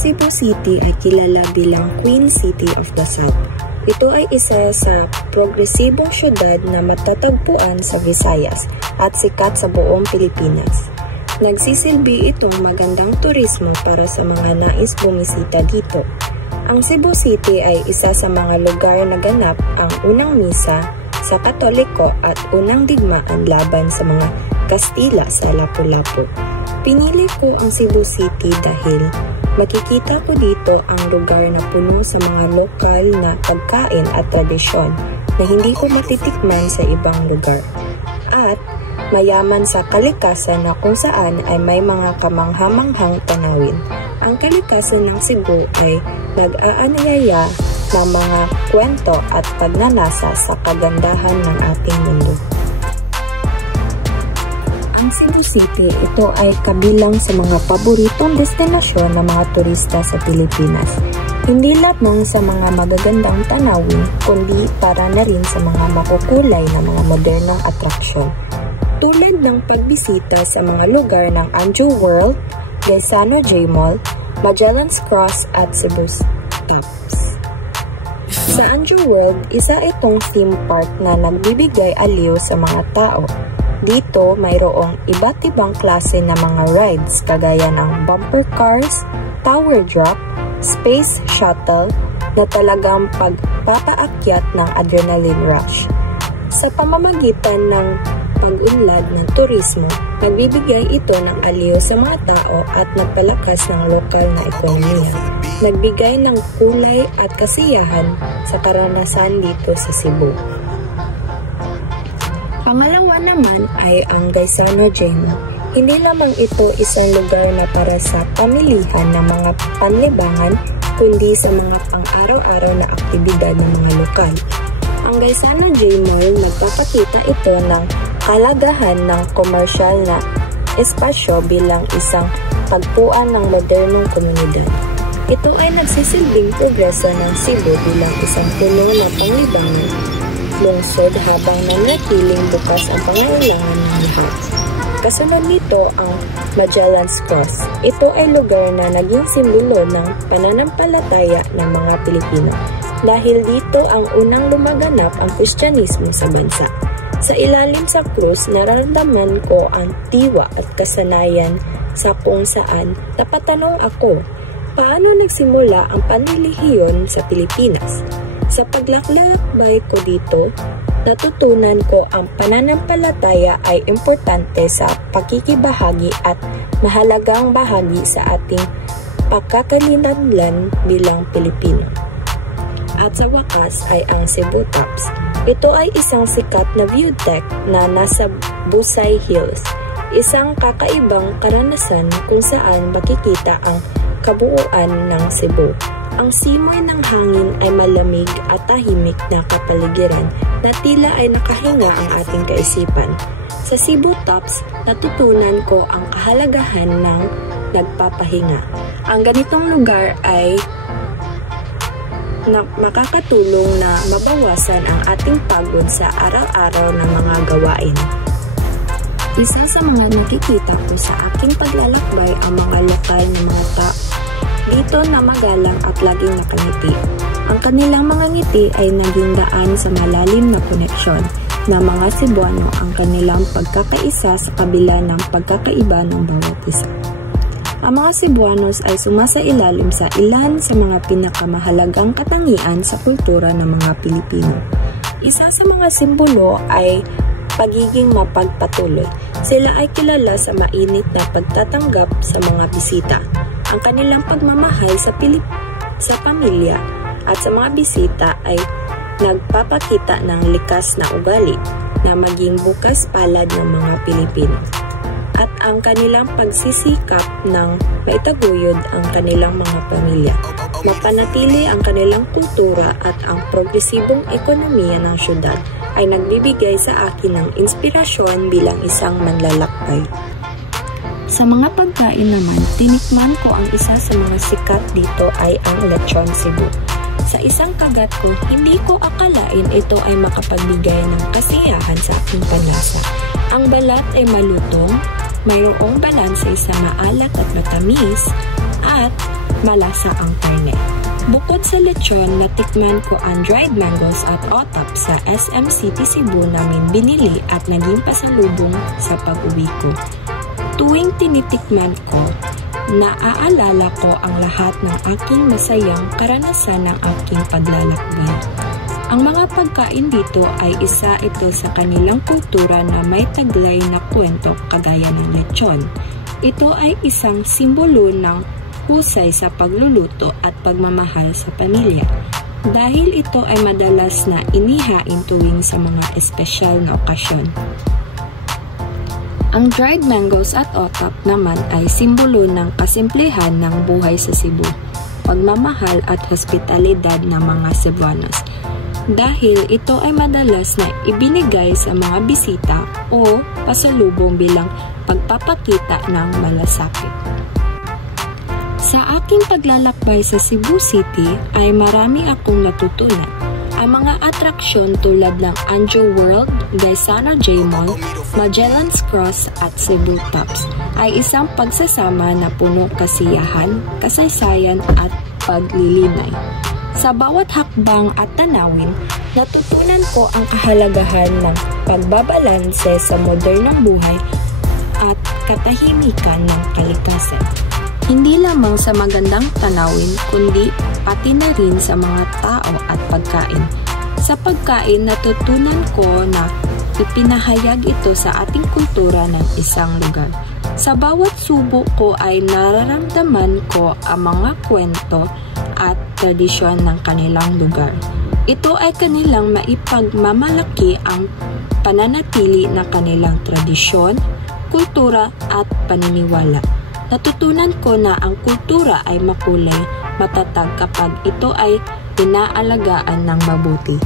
Cebu City ay kilala bilang Queen City of the South. Ito ay isa sa progresibong syudad na matatagpuan sa Visayas at sikat sa buong Pilipinas. Nagsisilbi itong magandang turismo para sa mga nais bumisita dito. Ang Cebu City ay isa sa mga lugar na ganap ang unang misa sa Katoliko at unang digmaan laban sa mga Kastila sa Lapu-Lapu. Pinili ko ang Cebu City dahil makikita ko dito ang lugar na puno sa mga lokal na pagkain at tradisyon na hindi ko matitikman sa ibang lugar. At mayaman sa kalikasan na kung saan ay may mga kamanghamanghang tanawin. Ang kalikasan ng Cebu ay nag-aanyaya ng mga kwento at pagnanasa sa kagandahan ng ating mundo. Ang Cebu City, ito ay kabilang sa mga paboritong destinasyon ng mga turista sa Pilipinas. Hindi lamang sa mga magagandang tanawin, kundi para na rin sa mga makukulay na mga modernong atraksyon. Tulad ng pagbisita sa mga lugar ng Anju World, Gaisano J Mall, Magellan's Cross at Cebu Tops. Sa Anju World, isa itong theme park na nagbibigay aliw sa mga tao. Dito, mayroong iba't ibang klase na mga rides kagaya ng bumper cars, tower drop, space shuttle na talagang pagpapaakyat ng adrenaline rush. Sa pamamagitan ng pag-unlad ng turismo, nagbibigay ito ng aliw sa mga tao at nagpalakas ng lokal na ekonomiya. Nagbigay ng kulay at kasiyahan sa karanasan dito sa Cebu. Pangalawa naman ay ang Gaisano J Mall. Hindi lamang ito isang lugar na para sa pamilihan ng mga panlibangan, kundi sa mga pang-araw-araw na aktibidad ng mga lokal. Ang Gaisano J Mall, nagpapakita ito ng kalagahan ng komersyal na espasyo bilang isang pagpuan ng modernong komunidad. Ito ay nagsisilbing progreso ng Cebu bilang isang puno na panglibangan lungsod habang nanatiling bukas ang pangailangan ng lahat. Kasunod nito ang Magellan's Cross. Ito ay lugar na naging simbolo ng pananampalataya ng mga Pilipino dahil dito ang unang lumaganap ang Kristyanismo sa bansa. Sa ilalim sa krus, nararamdaman ko ang tiwa at kasanayan sa kung saan napatanong ako, paano nagsimula ang panrelihiyon sa Pilipinas? Sa paglalakbay ko dito, natutunan ko ang pananampalataya ay importante sa pakikibahagi at mahalagang bahagi sa ating pagkakalinlangan bilang Pilipino. At sa wakas ay ang Cebu Tops. Ito ay isang sikat na view deck na nasa Busay Hills. Isang kakaibang karanasan kung saan makikita ang kabuuan ng Cebu. Ang simoy ng hangin ay malamig at tahimik na kapaligiran na tila ay nakahinga ang ating kaisipan. Sa Cebu Tops, natutunan ko ang kahalagahan ng nagpapahinga. Ang ganitong lugar ay makakatulong na mabawasan ang ating pagod sa araw-araw na mga gawain. Isa sa mga nakikita ko sa aking paglalakbay ang mga lokal na mga tao dito na magalang at laging nakangiti. Ang kanilang mga ngiti ay naging daan sa malalim na koneksyon na mga Cebuano ang kanilang pagkakaisa sa kabila ng pagkakaiba ng bawat isa. Ang mga Cebuanos ay sumasailalim sa ilan sa mga pinakamahalagang katangian sa kultura ng mga Pilipino. Isa sa mga simbolo ay pagiging mapagpatuloy. Sila ay kilala sa mainit na pagtatanggap sa mga bisita. Ang kanilang pagmamahal sa pamilya at sa mga bisita ay nagpapakita ng likas na ugali na maging bukas palad ng mga Pilipino. At ang kanilang pagsisikap ng maitaguyod ang kanilang mga pamilya, mapanatili ang kanilang kultura at ang progresibong ekonomiya ng syudad ay nagbibigay sa akin ng inspirasyon bilang isang manlalakbay. Sa mga pagkain naman, tinikman ko ang isa sa mga sikat dito ay ang Lechon Cebu. Sa isang kagat ko, hindi ko akalain ito ay makapagbigay ng kasiyahan sa aking panlasa. Ang balat ay malutong, mayroong balanse sa maalat at matamis, at malasa ang karne. Bukod sa lechon, natikman ko ang dried mangoes at otap sa SM City Cebu namin binili at naging pasalubong sa pag-uwi ko. Tuwing tinitikman ko, naaalala ko ang lahat ng aking masayang karanasan ng aking paglalakbay. Ang mga pagkain dito ay isa ito sa kanilang kultura na may taglay na kwento kagaya ng lechon. Ito ay isang simbolo ng husay sa pagluluto at pagmamahal sa pamilya. Dahil ito ay madalas na inihain tuwing sa mga espesyal na okasyon. Ang dried mangoes at otap naman ay simbolo ng kasimplihan ng buhay sa Cebu, pagmamahal at hospitalidad ng mga Cebuanos. Dahil ito ay madalas na ibinigay sa mga bisita o pasalubong bilang pagpapakita ng malasakit. Sa aking paglalakbay sa Cebu City ay marami akong natutunan. Ang mga atraksyon tulad ng Anjo World, Gaisano J Mall, Magellan's Cross at Cebu Tops ay isang pagsasama na puno kasiyahan, kasaysayan at paglilinay. Sa bawat hakbang at tanawin, natutunan ko ang kahalagahan ng pagbabalanse sa modernong buhay at katahimikan ng kalikasan. Hindi lamang sa magandang tanawin, kundi pati na rin sa mga tao at pagkain. Sa pagkain, natutunan ko na ipinahayag ito sa ating kultura ng isang lugar. Sa bawat subo ko ay nararamdaman ko ang mga kwento at tradisyon ng kanilang lugar. Ito ay kanilang maipagmamalaki ang pananatili ng kanilang tradisyon, kultura at paniniwala. Natutunan ko na ang kultura ay makulay, matatag kapag ito ay inaalagaan ng mabuti.